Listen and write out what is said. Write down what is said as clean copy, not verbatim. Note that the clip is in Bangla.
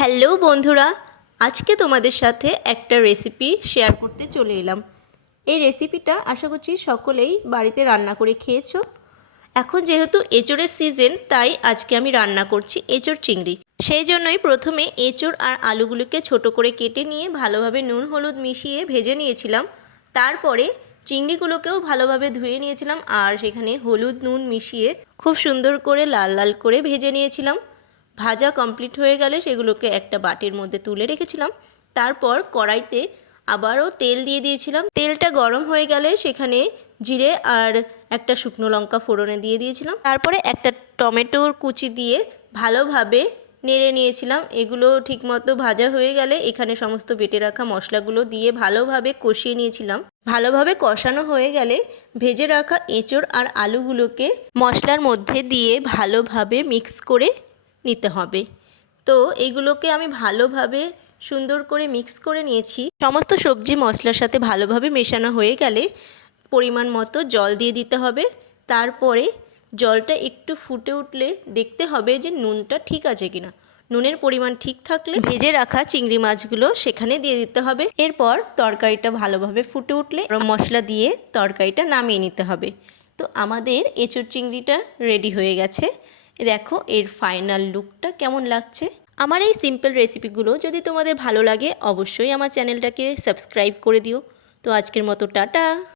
হ্যালো বন্ধুরা, আজকে তোমাদের সাথে একটা রেসিপি শেয়ার করতে চলে এলাম। এই রেসিপিটা আশা করছি সকলেই বাড়িতে রান্না করে খেয়েছো। এখন যেহেতু এঁচোড়ের সিজন, তাই আজকে আমি রান্না করছি এঁচোড় চিংড়ি। সেই জন্যই প্রথমে এঁচোড় আর আলুগুলোকে ছোট করে কেটে নিয়ে ভালোভাবে নুন হলুদ মিশিয়ে ভেজে নিয়েছিলাম। তারপরে চিংড়িগুলোকেও ভালোভাবে ধুয়ে নিয়েছিলাম আর সেখানে হলুদ নুন মিশিয়ে খুব সুন্দর করে লাল লাল করে ভেজে নিয়েছিলাম। ভাজা কমপ্লিট হয়ে গেলে সেগুলোকে একটা বাটির মধ্যে তুলে রেখেছিলাম। তারপর কড়াইতে আবারও তেল দিয়ে দিয়েছিলাম। তেলটা গরম হয়ে গেলে সেখানে জিরে আর একটা শুকনো লঙ্কা ফোড়নে দিয়ে দিয়েছিলাম। তারপরে একটা টমেটোর কুচি দিয়ে ভালোভাবে নেড়ে নিয়েছিলাম। এগুলো ঠিকমতো ভাজা হয়ে গেলে এখানে সমস্ত বেটে রাখা মশলাগুলো দিয়ে ভালোভাবে কষিয়ে নিয়েছিলাম। ভালোভাবে কষানো হয়ে গেলে ভেজে রাখা এঁচোড় আর আলুগুলোকে মশলার মধ্যে দিয়ে ভালোভাবে মিক্স করে নিতে হবে। তো এগুলোকে আমি ভালোভাবে সুন্দর করে মিক্স করে নিয়েছি। সমস্ত সবজি মশলার সাথে ভালোভাবে মেশানো হয়ে গেলে পরিমাণ মতো জল দিয়ে দিতে হবে। তারপরে জলটা একটু ফুটে উঠলে দেখতে হবে যে নুনটা ঠিক আছে কিনা। নুনের পরিমাণ ঠিক থাকলে ভেজে রাখা চিংড়ি মাছগুলো সেখানে দিয়ে দিতে হবে। এরপর তরকারিটা ভালোভাবে ফুটে উঠলে গরম মশলা দিয়ে তরকারিটা নামিয়ে নিতে হবে। তো আমাদের এঁচোড় চিংড়িটা রেডি হয়ে গেছে। দেখো এর ফাইনাল লুকটা কেমন লাগছে। আমার এই সিম্পল রেসিপিগুলো যদি তোমাদের ভালো লাগে অবশ্যই আমার চ্যানেলটাকে সাবস্ক্রাইব করে দিও। তো আজকের মতো টাটা।